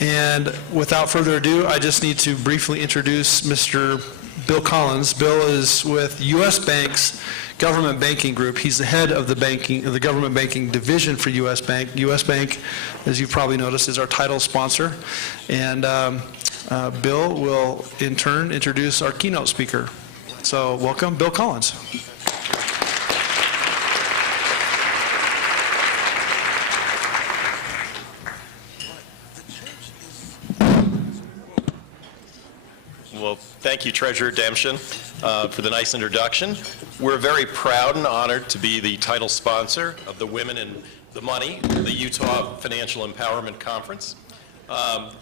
And without further ado, I just need to briefly introduce Mr. Bill Collins. Bill is with U.S. Bank's Government Banking Group. He's the head of the Government Banking Division for U.S. Bank. U.S. Bank, as you've probably noticed, is our title sponsor. And Bill will, in turn, introduce our keynote speaker. So welcome, Bill Collins. Well, thank you, Treasurer Demchen, for the nice introduction. We're very proud and honored to be the title sponsor of the Women in the Money, the Utah Financial Empowerment Conference.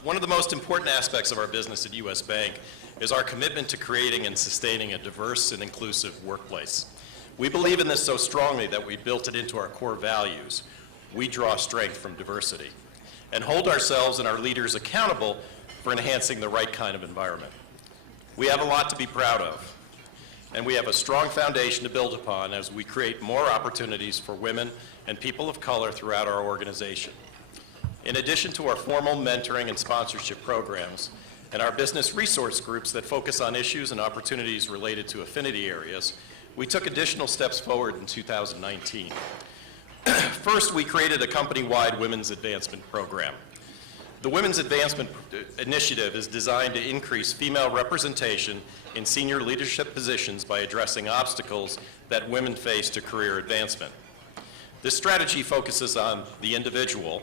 One of the most important aspects of our business at U.S. Bank is our commitment to creating and sustaining a diverse and inclusive workplace. We believe in this so strongly that we built it into our core values. We draw strength from diversity and hold ourselves and our leaders accountable for enhancing the right kind of environment. We have a lot to be proud of, and we have a strong foundation to build upon as we create more opportunities for women and people of color throughout our organization. In addition to our formal mentoring and sponsorship programs and our business resource groups that focus on issues and opportunities related to affinity areas, we took additional steps forward in 2019. First, we created a company-wide Women's Advancement Program. The Women's Advancement Initiative is designed to increase female representation in senior leadership positions by addressing obstacles that women face to career advancement. This strategy focuses on the individual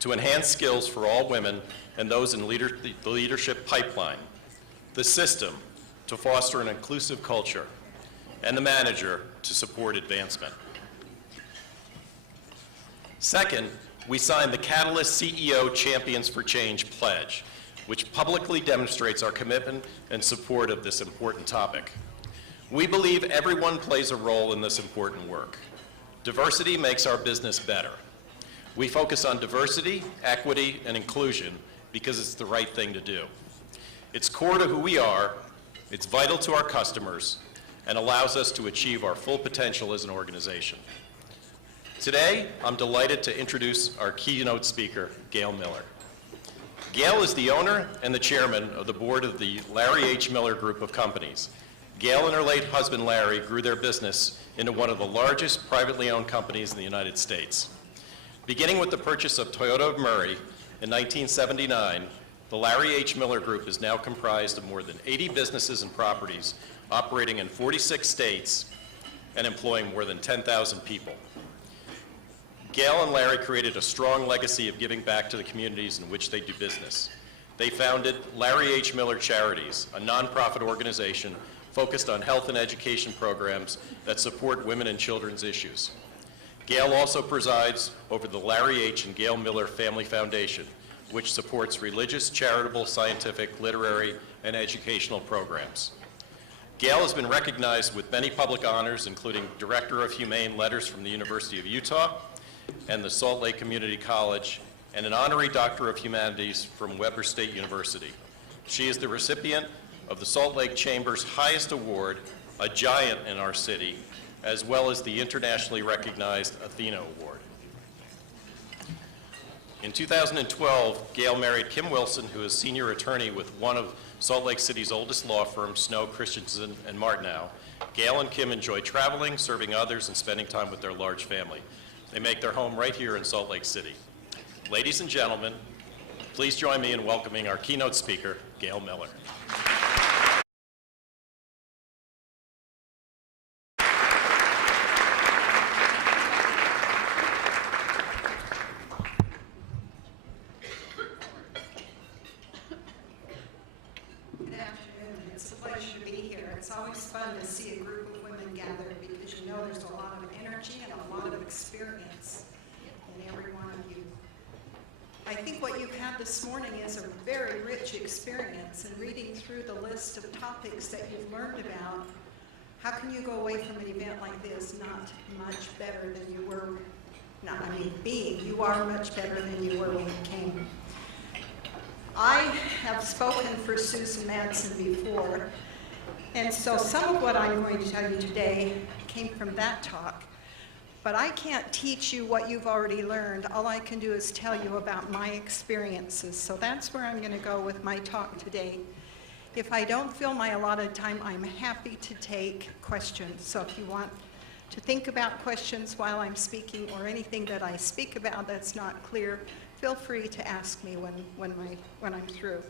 to enhance skills for all women and those in the leadership pipeline, the system to foster an inclusive culture, and the manager to support advancement. Second, we signed the Catalyst CEO Champions for Change pledge, which publicly demonstrates our commitment and support of this important topic. We believe everyone plays a role in this important work. Diversity makes our business better. We focus on diversity, equity, and inclusion because it's the right thing to do. It's core to who we are, it's vital to our customers, and allows us to achieve our full potential as an organization. Today, I'm delighted to introduce our keynote speaker, Gail Miller. Gail is the owner and the chairman of the board of the Larry H. Miller Group of Companies. Gail and her late husband, Larry, grew their business into one of the largest privately owned companies in the United States. Beginning with the purchase of Toyota of Murray in 1979, the Larry H. Miller Group is now comprised of more than 80 businesses and properties operating in 46 states and employing more than 10,000 people. Gail and Larry created a strong legacy of giving back to the communities in which they do business. They founded Larry H. Miller Charities, a nonprofit organization focused on health and education programs that support women and children's issues. Gail also presides over the Larry H. and Gail Miller Family Foundation, which supports religious, charitable, scientific, literary, and educational programs. Gail has been recognized with many public honors, including Director of Humane Letters from the University of Utah and the Salt Lake Community College, and an Honorary Doctor of Humanities from Weber State University. She is the recipient of the Salt Lake Chamber's highest award, a giant in our city, as well as the internationally recognized Athena Award. In 2012, Gail married Kim Wilson, who is senior attorney with one of Salt Lake City's oldest law firms, Snow, Christensen, and Martineau. Gail and Kim enjoy traveling, serving others, and spending time with their large family. They make their home right here in Salt Lake City. Ladies and gentlemen, please join me in welcoming our keynote speaker, Gail Miller. Good afternoon. It's a pleasure to be here. It's always fun to see a group of women gathered because you know there's a lot of energy and a lot of experience in every one of you. I think what you've had this morning is a very rich experience in reading through the list of topics that you've learned about. How can you go away from an event like this not much better than you were, you are much better than you were when you came. I have spoken for Susan Madsen before, and so some of what I'm going to tell you today came from that talk. But I can't teach you what you've already learned. All I can do is tell you about my experiences. So that's where I'm going to go with my talk today. If I don't fill my allotted time, I'm happy to take questions. So if you want to think about questions while I'm speaking or anything that I speak about that's not clear, feel free to ask me when I'm through.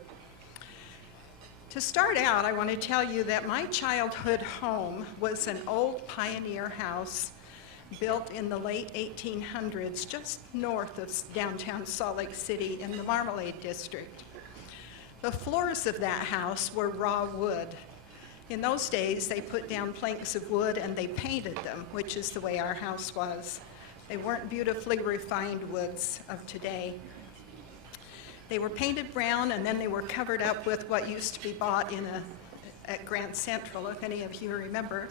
To start out, I want to tell you that my childhood home was an old pioneer house built in the late 1800s, just north of downtown Salt Lake City in the Marmalade District. The floors of that house were raw wood. In those days, they put down planks of wood and they painted them, which is the way our house was. They weren't beautifully refined woods of today. They were painted brown, and then they were covered up with what used to be bought at Grand Central, if any of you remember.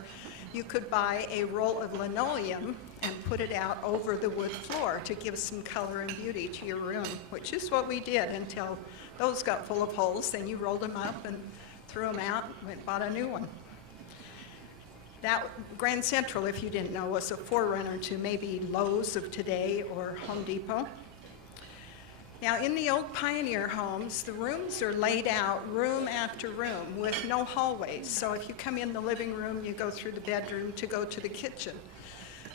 You could buy a roll of linoleum and put it out over the wood floor to give some color and beauty to your room, which is what we did until those got full of holes. Then you rolled them up and threw them out and went and bought a new one. That Grand Central, if you didn't know, was a forerunner to maybe Lowe's of today or Home Depot. Now, in the old pioneer homes, the rooms are laid out room after room with no hallways. So if you come in the living room, you go through the bedroom to go to the kitchen.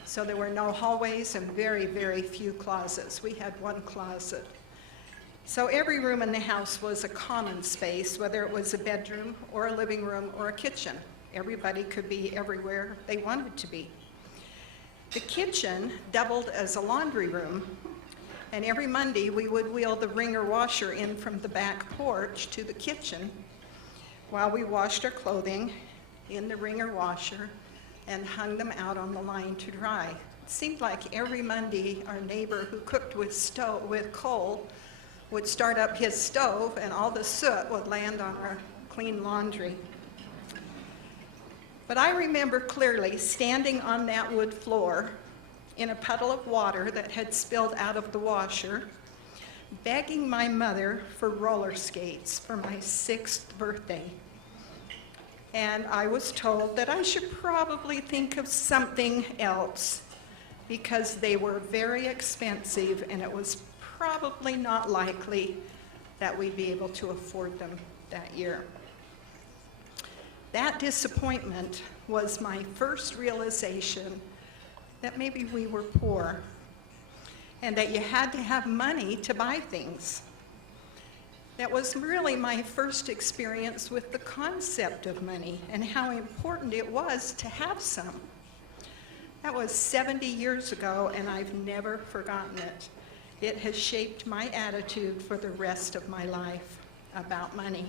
So there were no hallways and very, very few closets. We had one closet. So every room in the house was a common space, whether it was a bedroom or a living room or a kitchen. Everybody could be everywhere they wanted to be. The kitchen doubled as a laundry room. And every Monday, we would wheel the wringer washer in from the back porch to the kitchen while we washed our clothing in the wringer washer and hung them out on the line to dry. It seemed like every Monday, our neighbor who cooked with coal would start up his stove, and all the soot would land on our clean laundry. But I remember clearly standing on that wood floor in a puddle of water that had spilled out of the washer, begging my mother for roller skates for my 6th birthday. And I was told that I should probably think of something else because they were very expensive and it was probably not likely that we'd be able to afford them that year. That disappointment was my first realization that maybe we were poor and that you had to have money to buy things. That was really my first experience with the concept of money and how important it was to have some. That was 70 years ago, and I've never forgotten it. It has shaped my attitude for the rest of my life about money.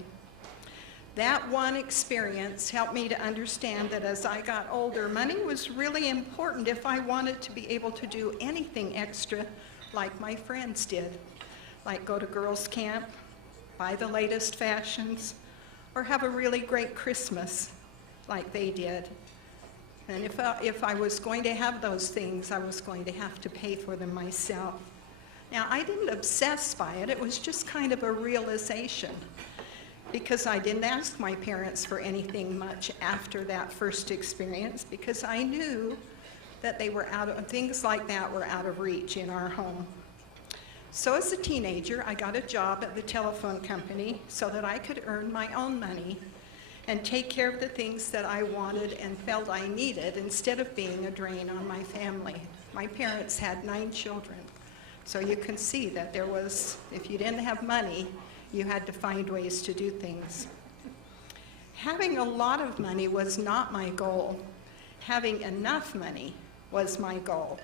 That one experience helped me to understand that as I got older, money was really important if I wanted to be able to do anything extra like my friends did, like go to girls' camp, buy the latest fashions, or have a really great Christmas like they did. And if I was going to have those things, I was going to have to pay for them myself. Now, I didn't obsess by it. It was just kind of a realization, because I didn't ask my parents for anything much after that first experience, because I knew that things like that were out of reach in our home. So as a teenager, I got a job at the telephone company so that I could earn my own money and take care of the things that I wanted and felt I needed instead of being a drain on my family. My parents had 9 children, so you can see that if you didn't have money, you had to find ways to do things. Having a lot of money was not my goal. Having enough money was my goal.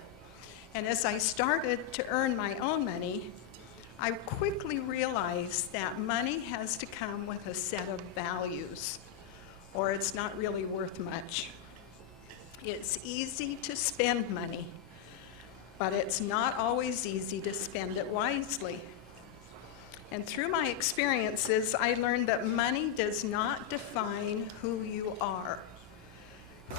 And as I started to earn my own money, I quickly realized that money has to come with a set of values, or it's not really worth much. It's easy to spend money, but it's not always easy to spend it wisely. And through my experiences, I learned that money does not define who you are.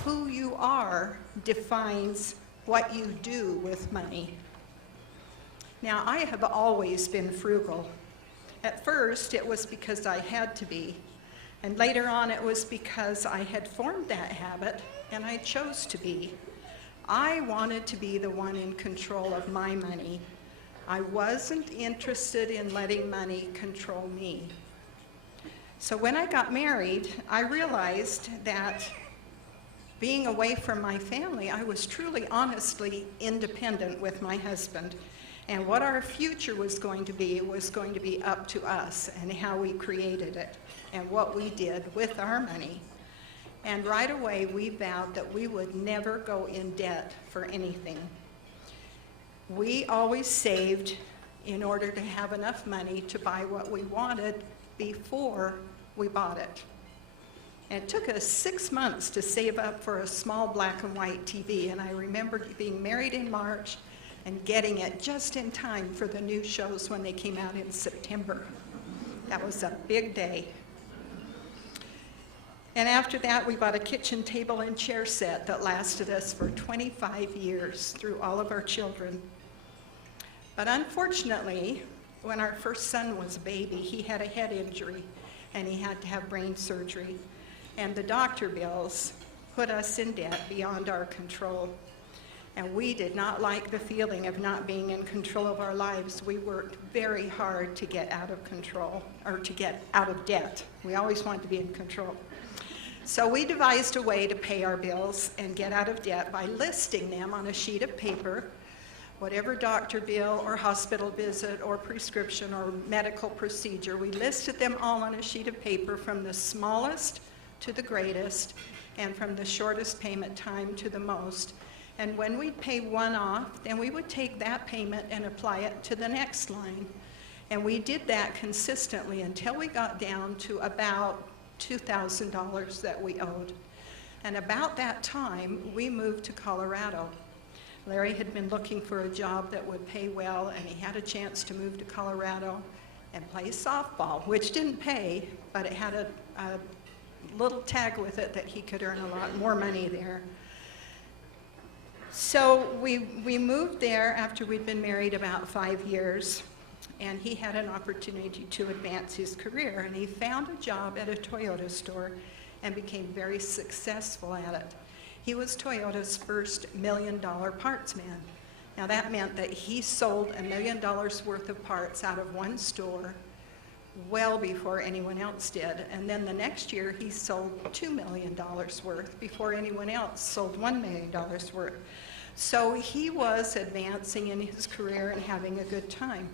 Who you are defines what you do with money. Now, I have always been frugal. At first, it was because I had to be, and later on, it was because I had formed that habit and I chose to be. I wanted to be the one in control of my money. I wasn't interested in letting money control me. So when I got married, I realized that being away from my family, I was truly, honestly independent with my husband. And what our future was going to be up to us and how we created it and what we did with our money. And right away, we vowed that we would never go in debt for anything. We always saved in order to have enough money to buy what we wanted before we bought it. And it took us 6 months to save up for a small black and white TV, and I remember being married in March and getting it just in time for the new shows when they came out in September. That was a big day. And after that, we bought a kitchen table and chair set that lasted us for 25 years through all of our children. But unfortunately, when our first son was a baby, he had a head injury and he had to have brain surgery. And the doctor bills put us in debt beyond our control. And we did not like the feeling of not being in control of our lives. We worked very hard to get out of control, or to get out of debt. We always wanted to be in control. So we devised a way to pay our bills and get out of debt by listing them on a sheet of paper, whatever doctor bill or hospital visit or prescription or medical procedure. We listed them all on a sheet of paper from the smallest to the greatest and from the shortest payment time to the most. And when we'd pay one off, then we would take that payment and apply it to the next line. And we did that consistently until we got down to about $2,000 that we owed. And about that time, we moved to Colorado. Larry had been looking for a job that would pay well, and he had a chance to move to Colorado and play softball, which didn't pay, but it had a little tag with it that he could earn a lot more money there. So we moved there after we'd been married about 5 years, and he had an opportunity to advance his career, and he found a job at a Toyota store and became very successful at it. He was Toyota's first $1 million parts man. Now that meant that he sold $1 million worth of parts out of one store well before anyone else did. And then the next year he sold $2 million worth before anyone else sold $1 million worth. So he was advancing in his career and having a good time.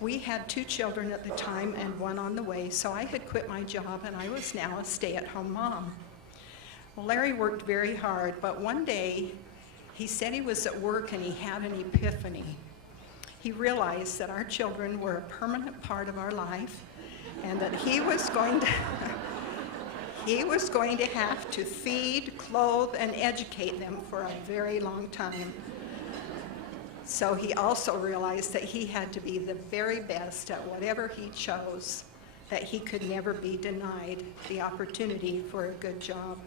We had 2 children at the time and 1 on the way, so I had quit my job and I was now a stay-at-home mom. Well, Larry worked very hard, but one day he said he was at work and he had an epiphany. He realized that our children were a permanent part of our life and that he was going to have to feed, clothe, and educate them for a very long time. So he also realized that he had to be the very best at whatever he chose, that he could never be denied the opportunity for a good job.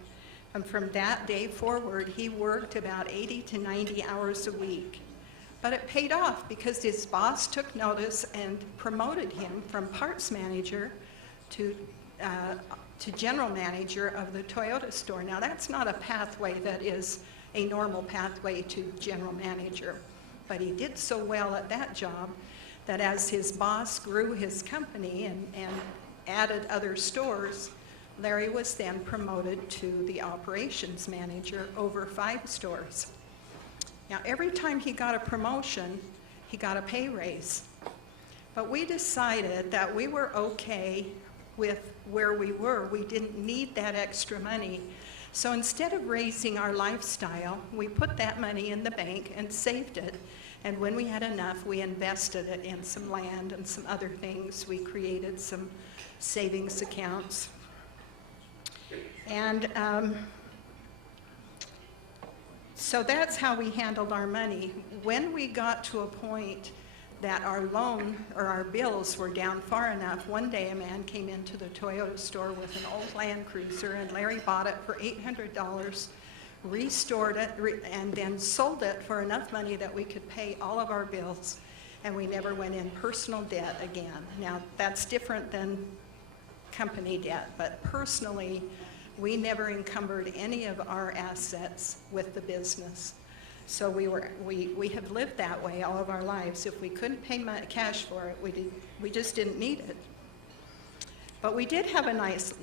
And from that day forward, he worked about 80 to 90 hours a week. But it paid off because his boss took notice and promoted him from parts manager to general manager of the Toyota store. Now that's not a pathway that is a normal pathway to general manager. But he did so well at that job that as his boss grew his company and added other stores, Larry was then promoted to the operations manager over 5 stores. Now, every time he got a promotion, he got a pay raise. But we decided that we were okay with where we were. We didn't need that extra money. So instead of raising our lifestyle, we put that money in the bank and saved it. And when we had enough, we invested it in some land and some other things. We created some savings accounts. And so that's how we handled our money. When we got to a point that our loan or our bills were down far enough, one day a man came into the Toyota store with an old Land Cruiser, and Larry bought it for $800, restored it, and then sold it for enough money that we could pay all of our bills, and we never went in personal debt again. Now, that's different than company debt, but personally, we never encumbered any of our assets with the business. So we have lived that way all of our lives. If we couldn't pay cash for it, we just didn't need it. But we did have a nice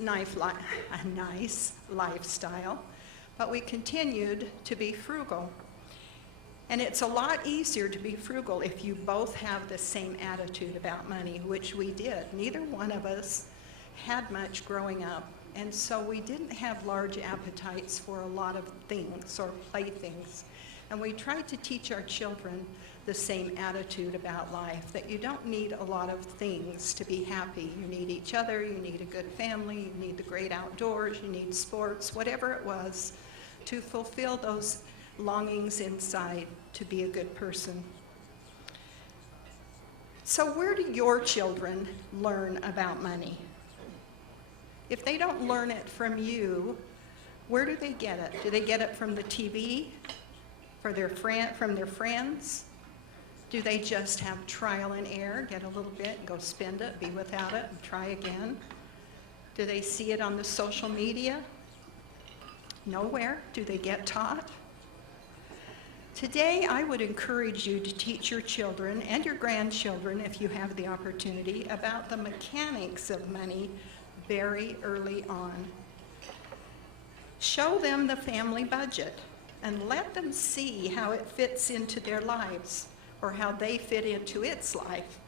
lifestyle, but we continued to be frugal. And it's a lot easier to be frugal if you both have the same attitude about money, which we did. Neither one of us had much growing up, and so we didn't have large appetites for a lot of things or playthings. And we tried to teach our children the same attitude about life, that you don't need a lot of things to be happy. You need each other, you need a good family, you need the great outdoors, you need sports, whatever it was, to fulfill those longings inside to be a good person. So where do your children learn about money? If they don't learn it from you, where do they get it? Do they get it from the TV? From their friends? Do they just have trial and error, get a little bit, go spend it, be without it, and try again? Do they see it on the social media? Nowhere do they get taught. Today, I would encourage you to teach your children and your grandchildren, if you have the opportunity, about the mechanics of money very early on. Show them the family budget and let them see how it fits into their lives or how they fit into its life.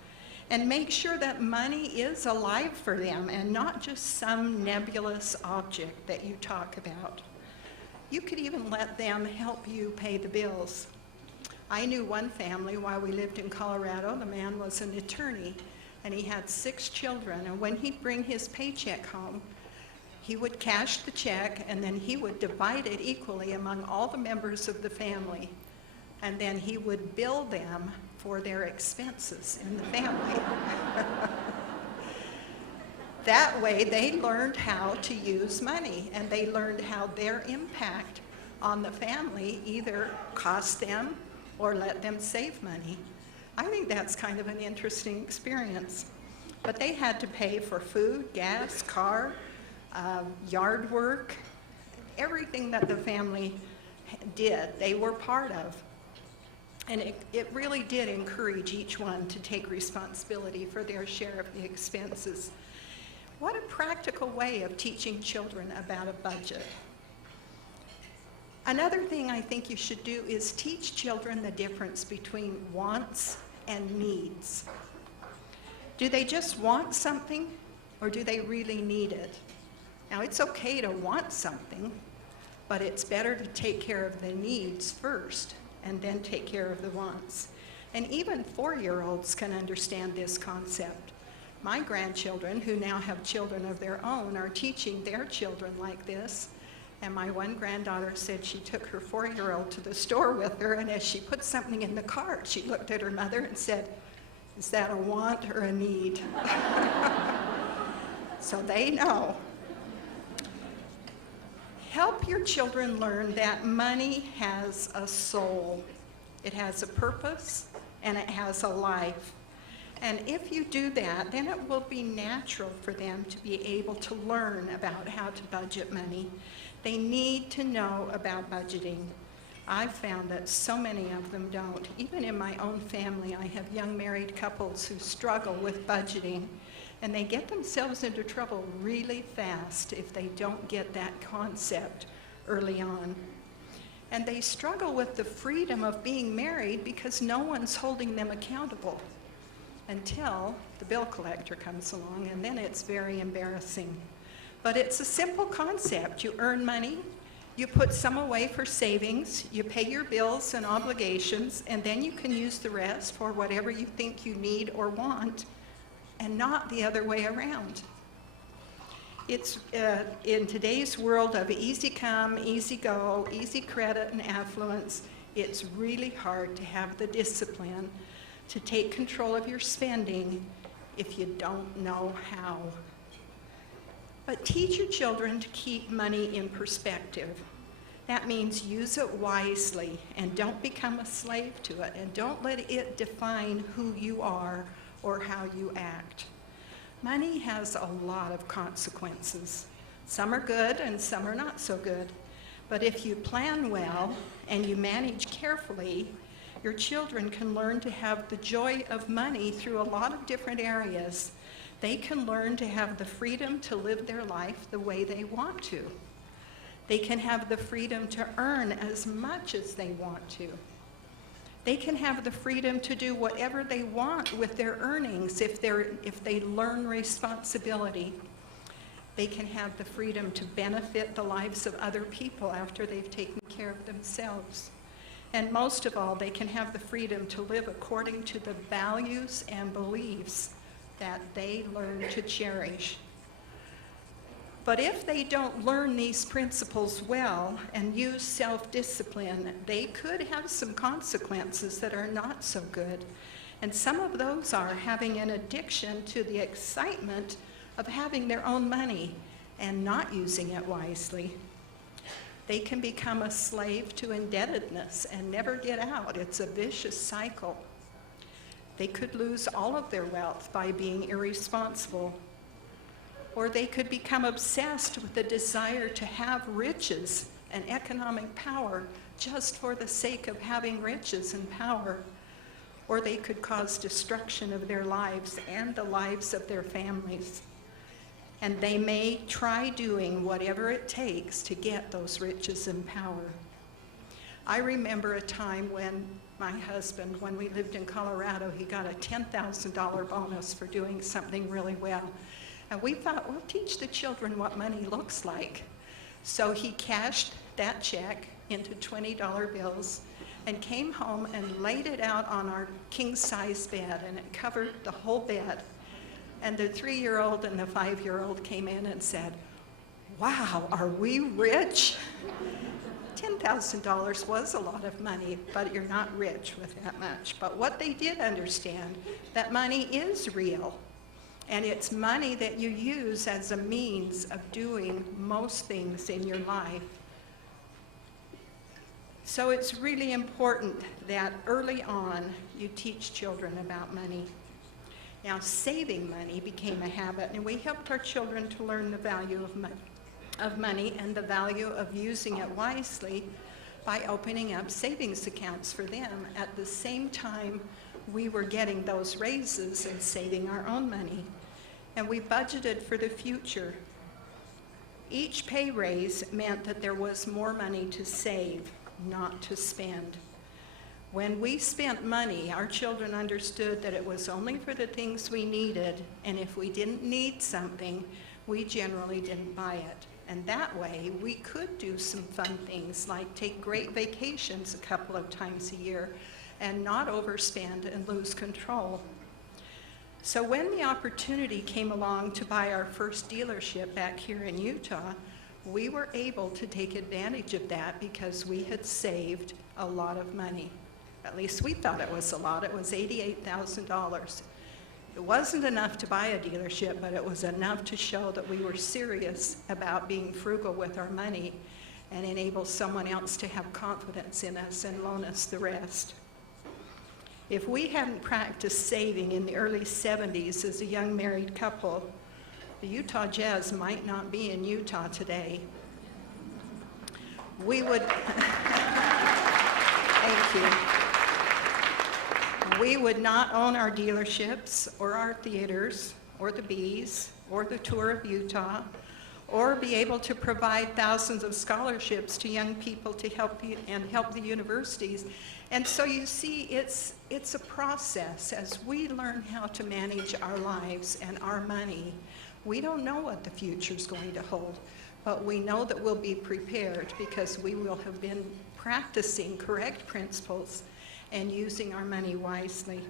And make sure that money is alive for them and not just some nebulous object that you talk about. You could even let them help you pay the bills. I knew one family while we lived in Colorado. The man was an attorney, and he had 6 children. And when he'd bring his paycheck home, he would cash the check, and then he would divide it equally among all the members of the family. And then he would bill them for their expenses in the family. That way, they learned how to use money, and they learned how their impact on the family either cost them or let them save money. I think that's kind of an interesting experience. But they had to pay for food, gas, car, yard work, everything that the family did, they were part of. And it really did encourage each one to take responsibility for their share of the expenses. What a practical way of teaching children about a budget. Another thing I think you should do is teach children the difference between wants and needs. Do they just want something, or do they really need it? Now, it's okay to want something, but it's better to take care of the needs first and then take care of the wants. And even 4-year-olds can understand this concept. My grandchildren, who now have children of their own, are teaching their children like this. And my one granddaughter said she took her 4-year-old to the store with her, and as she put something in the cart, she looked at her mother and said, "Is that a want or a need?" So they know. Help your children learn that money has a soul. It has a purpose, and it has a life. And if you do that, then it will be natural for them to be able to learn about how to budget money. They need to know about budgeting. I've found that so many of them don't. Even in my own family, I have young married couples who struggle with budgeting, and they get themselves into trouble really fast if they don't get that concept early on. And they struggle with the freedom of being married because no one's holding them accountable until the bill collector comes along, and then it's very embarrassing. But it's a simple concept. You earn money, you put some away for savings, you pay your bills and obligations, and then you can use the rest for whatever you think you need or want, and not the other way around. It's in today's world of easy come, easy go, easy credit and affluence, it's really hard to have the discipline to take control of your spending if you don't know how. But teach your children to keep money in perspective. That means use it wisely and don't become a slave to it, and don't let it define who you are or how you act. Money has a lot of consequences. Some are good and some are not so good. But if you plan well and you manage carefully, your children can learn to have the joy of money through a lot of different areas. They can learn to have the freedom to live their life the way they want to. They can have the freedom to earn as much as they want to. They can have the freedom to do whatever they want with their earnings if they learn responsibility. They can have the freedom to benefit the lives of other people after they've taken care of themselves. And most of all, they can have the freedom to live according to the values and beliefs that they learn to cherish. But if they don't learn these principles well and use self-discipline, they could have some consequences that are not so good. And some of those are having an addiction to the excitement of having their own money and not using it wisely. They can become a slave to indebtedness and never get out. It's a vicious cycle. They could lose all of their wealth by being irresponsible. Or they could become obsessed with the desire to have riches and economic power just for the sake of having riches and power. Or they could cause destruction of their lives and the lives of their families. And they may try doing whatever it takes to get those riches and power. I remember a time when my husband, when we lived in Colorado, he got a $10,000 bonus for doing something really well. And we thought, we'll teach the children what money looks like. So he cashed that check into $20 bills and came home and laid it out on our king-size bed, and it covered the whole bed. And the 3-year-old and the 5-year-old came in and said, "Wow, are we rich?" $10,000 was a lot of money, but you're not rich with that much. But what they did understand, that money is real. And it's money that you use as a means of doing most things in your life. So it's really important that early on you teach children about money. Now, saving money became a habit, and we helped our children to learn the value of money and the value of using it wisely by opening up savings accounts for them. At the same time, we were getting those raises and saving our own money. And we budgeted for the future. Each pay raise meant that there was more money to save, not to spend. When we spent money, our children understood that it was only for the things we needed, and if we didn't need something, we generally didn't buy it. And that way, we could do some fun things like take great vacations a couple of times a year and not overspend and lose control. So when the opportunity came along to buy our first dealership back here in Utah, we were able to take advantage of that because we had saved a lot of money. At least we thought it was a lot. It was $88,000. It wasn't enough to buy a dealership, but it was enough to show that we were serious about being frugal with our money and enable someone else to have confidence in us and loan us the rest. If we hadn't practiced saving in the early 70s as a young married couple, the Utah Jazz might not be in Utah today. We would, thank you. We would not own our dealerships or our theaters or the Bees or the Tour of Utah or be able to provide thousands of scholarships to young people to help the universities. And so you see, it's a process. As we learn how to manage our lives and our money, we don't know what the future's going to hold, but we know that we'll be prepared because we will have been practicing correct principles and using our money wisely.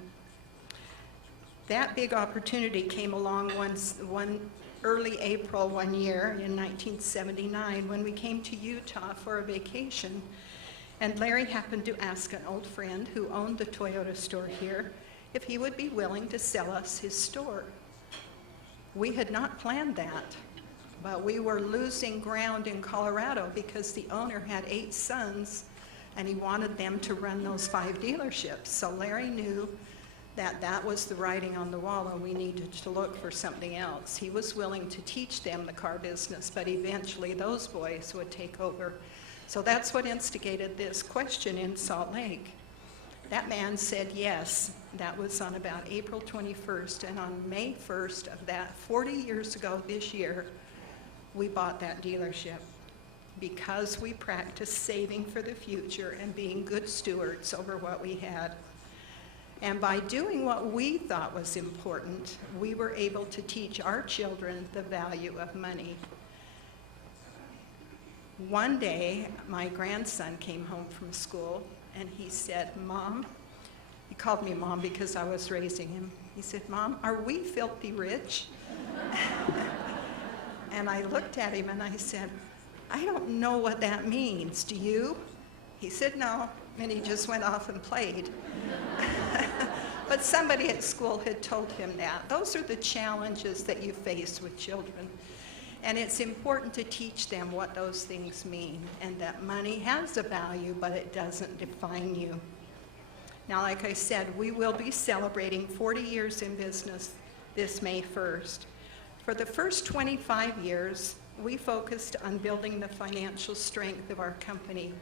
That big opportunity came along one early April one year in 1979 when we came to Utah for a vacation. And Larry happened to ask an old friend who owned the Toyota store here if he would be willing to sell us his store. We had not planned that, but we were losing ground in Colorado because the owner had 8 sons and he wanted them to run those 5 dealerships. So Larry knew that was the writing on the wall and we needed to look for something else. He was willing to teach them the car business, but eventually those boys would take over. So that's what instigated this question in Salt Lake. That man said yes. That was on about April 21st, and on May 1st of that, 40 years ago this year, we bought that dealership because we practiced saving for the future and being good stewards over what we had. And by doing what we thought was important, we were able to teach our children the value of money. One day, my grandson came home from school and he said, "Mom," he called me Mom because I was raising him. He said, "Mom, are we filthy rich?" And I looked at him and I said, "I don't know what that means. Do you?" He said, "No," and he just went off and played. But somebody at school had told him that. Those are the challenges that you face with children. And it's important to teach them what those things mean and that money has a value, but it doesn't define you. Now, like I said, we will be celebrating 40 years in business this May 1st. For the first 25 years, we focused on building the financial strength of our company.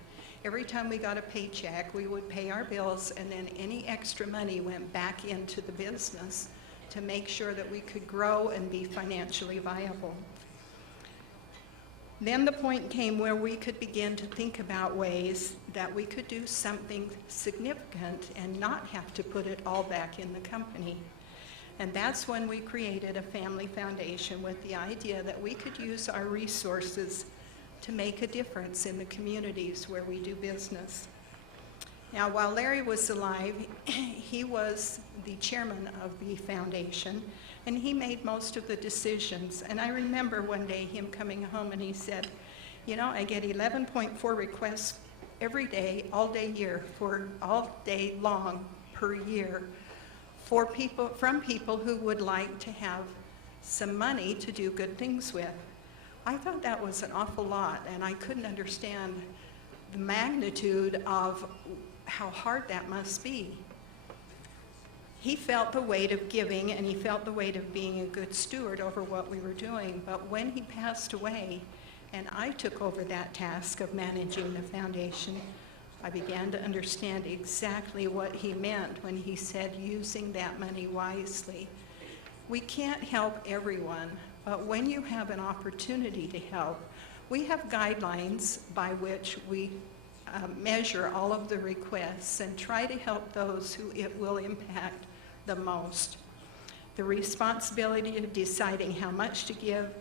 Every time we got a paycheck, we would pay our bills, and then any extra money went back into the business to make sure that we could grow and be financially viable. Then the point came where we could begin to think about ways that we could do something significant and not have to put it all back in the company. And that's when we created a family foundation with the idea that we could use our resources to make a difference in the communities where we do business. Now, while Larry was alive, he was the chairman of the foundation, and he made most of the decisions. And I remember one day him coming home and he said, "You know, I get 11.4 requests every day, all day long per year from people who would like to have some money to do good things with." I thought that was an awful lot, and I couldn't understand the magnitude of how hard that must be. He felt the weight of giving, and he felt the weight of being a good steward over what we were doing. But when he passed away, and I took over that task of managing the foundation, I began to understand exactly what he meant when he said using that money wisely. We can't help everyone, but when you have an opportunity to help, we have guidelines by which we measure all of the requests and try to help those who it will impact the most. The responsibility of deciding how much to give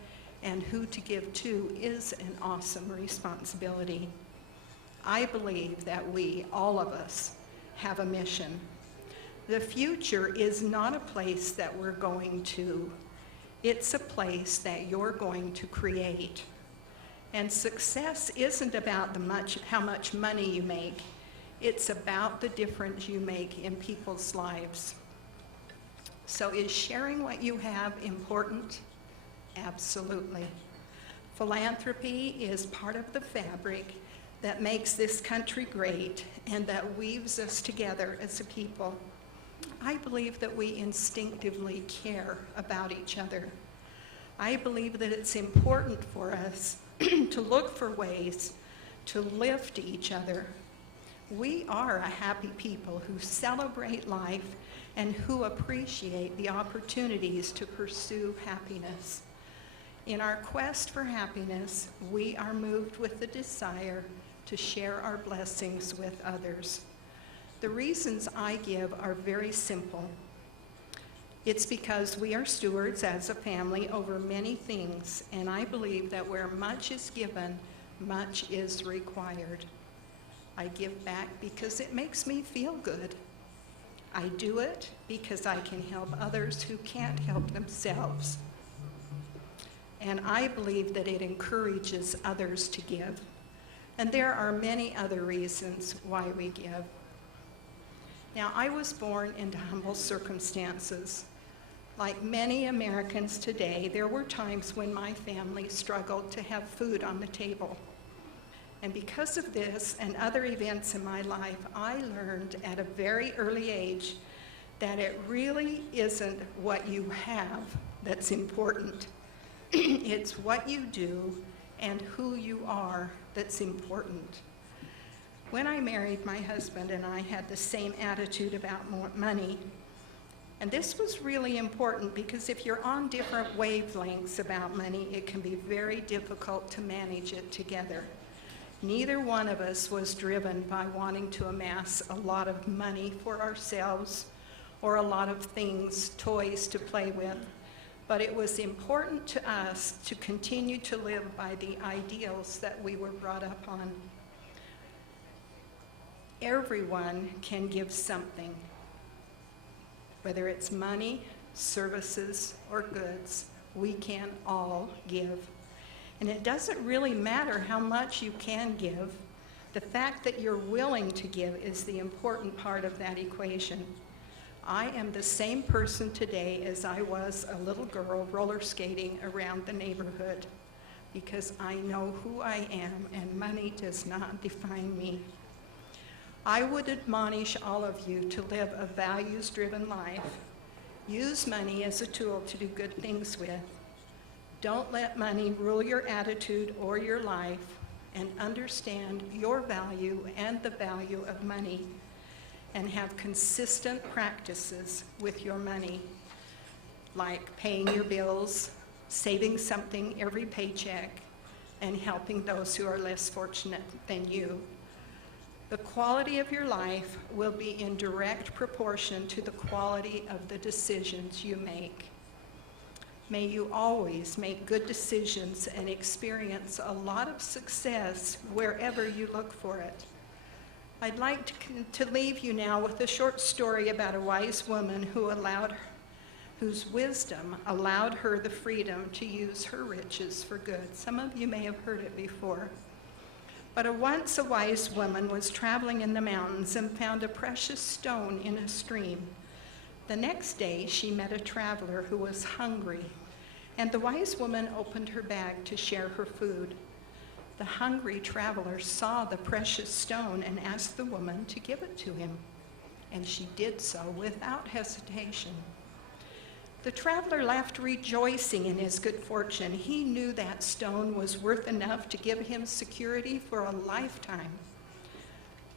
and who to give to is an awesome responsibility. I believe that we, all of us, have a mission. The future is not a place that we're going to. It's a place that you're going to create. And success isn't about how much money you make. It's about the difference you make in people's lives. So is sharing what you have important? Absolutely. Philanthropy is part of the fabric that makes this country great and that weaves us together as a people. I believe that we instinctively care about each other. I believe that it's important for us to look for ways to lift each other. We are a happy people who celebrate life and who appreciate the opportunities to pursue happiness. In our quest for happiness, we are moved with the desire to share our blessings with others. The reasons I give are very simple. It's because we are stewards as a family over many things, and I believe that where much is given, much is required. I give back because it makes me feel good. I do it because I can help others who can't help themselves. And I believe that it encourages others to give. And there are many other reasons why we give. Now, I was born into humble circumstances. Like many Americans today, there were times when my family struggled to have food on the table. And because of this and other events in my life, I learned at a very early age that it really isn't what you have that's important. It's what you do and who you are that's important. When I married, my husband and I had the same attitude about money. And this was really important because if you're on different wavelengths about money, it can be very difficult to manage it together. Neither one of us was driven by wanting to amass a lot of money for ourselves or a lot of things, toys to play with. But it was important to us to continue to live by the ideals that we were brought up on. Everyone can give something, whether it's money, services, or goods. We can all give. And it doesn't really matter how much you can give. The fact that you're willing to give is the important part of that equation. I am the same person today as I was a little girl roller skating around the neighborhood because I know who I am and money does not define me. I would admonish all of you to live a values-driven life. Use money as a tool to do good things with. Don't let money rule your attitude or your life, and understand your value and the value of money, and have consistent practices with your money, like paying your bills, saving something every paycheck, and helping those who are less fortunate than you. The quality of your life will be in direct proportion to the quality of the decisions you make. May you always make good decisions and experience a lot of success wherever you look for it. I'd like to leave you now with a short story about a wise woman whose wisdom allowed her the freedom to use her riches for good. Some of you may have heard it before. But once a wise woman was traveling in the mountains and found a precious stone in a stream. The next day, she met a traveler who was hungry, and the wise woman opened her bag to share her food. The hungry traveler saw the precious stone and asked the woman to give it to him, and she did so without hesitation. The traveler left rejoicing in his good fortune. He knew that stone was worth enough to give him security for a lifetime.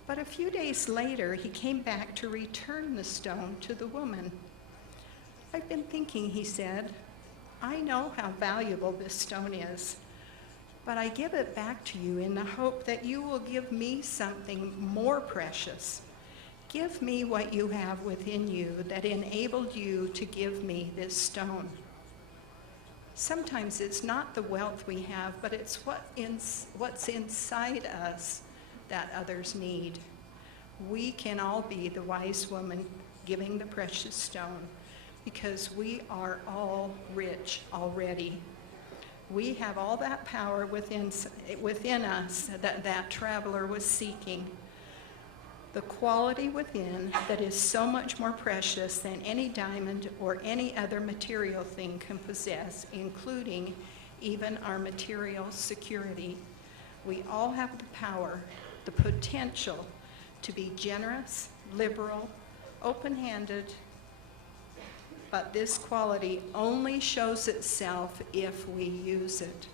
But a few days later, he came back to return the stone to the woman. "I've been thinking," he said. "I know how valuable this stone is, but I give it back to you in the hope that you will give me something more precious. Give me what you have within you that enabled you to give me this stone." Sometimes it's not the wealth we have, but it's what's inside us that others need. We can all be the wise woman giving the precious stone because we are all rich already. We have all that power within us that traveler was seeking. The quality within that is so much more precious than any diamond or any other material thing can possess, including even our material security. We all have the power, the potential to be generous, liberal, open-handed, but this quality only shows itself if we use it.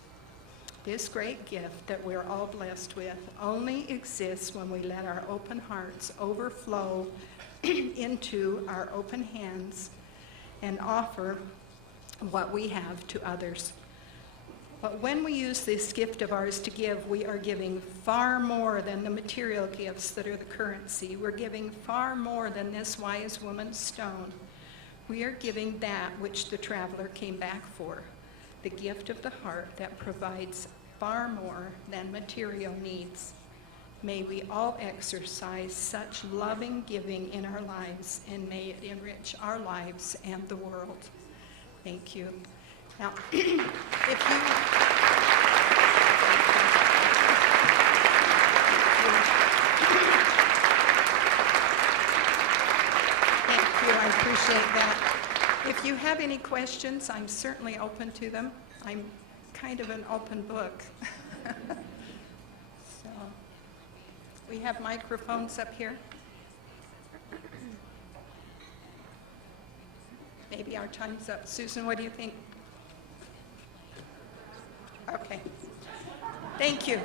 This great gift that we're all blessed with only exists when we let our open hearts overflow into our open hands and offer what we have to others. But when we use this gift of ours to give, we are giving far more than the material gifts that are the currency. We're giving far more than this wise woman's stone. We are giving that which the traveler came back for, the gift of the heart that provides far more than material needs. May we all exercise such loving giving in our lives, and may it enrich our lives and the world. Thank you. Now, if you... Thank you, I appreciate that. If you have any questions, I'm certainly open to them. I'm kind of an open book. So, we have microphones up here. Maybe our time's up. Susan, what do you think? Okay. Thank you.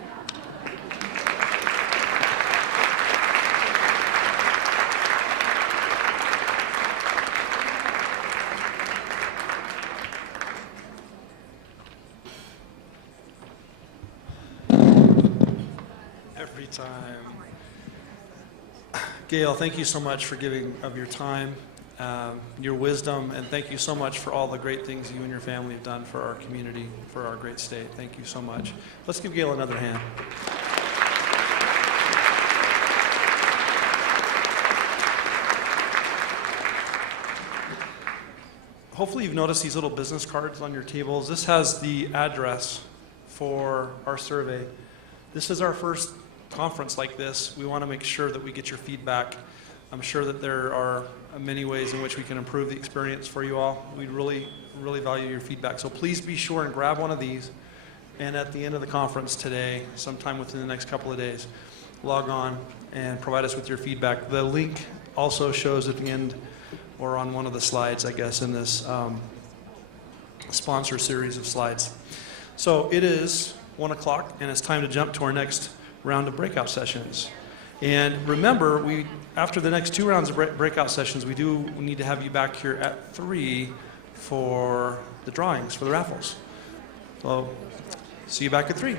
Every time. Gail, thank you so much for giving of your time, your wisdom, and thank you so much for all the great things you and your family have done for our community, for our great state. Thank you so much. Let's give Gail another hand. Hopefully you've noticed these little business cards on your tables. This has the address for our survey. This is our first conference like this. We want to make sure that we get your feedback. I'm sure that there are many ways in which we can improve the experience for you all. We really, really value your feedback. So please be sure and grab one of these. And at the end of the conference today, sometime within the next couple of days, log on and provide us with your feedback. The link also shows at the end or on one of the slides, I guess, in this sponsor series of slides. So it is 1 o'clock, and it's time to jump to our next round of breakout sessions. And remember, after the next 2 rounds of breakout sessions, we need to have you back here at 3 for the drawings, for the raffles. So see you back at 3.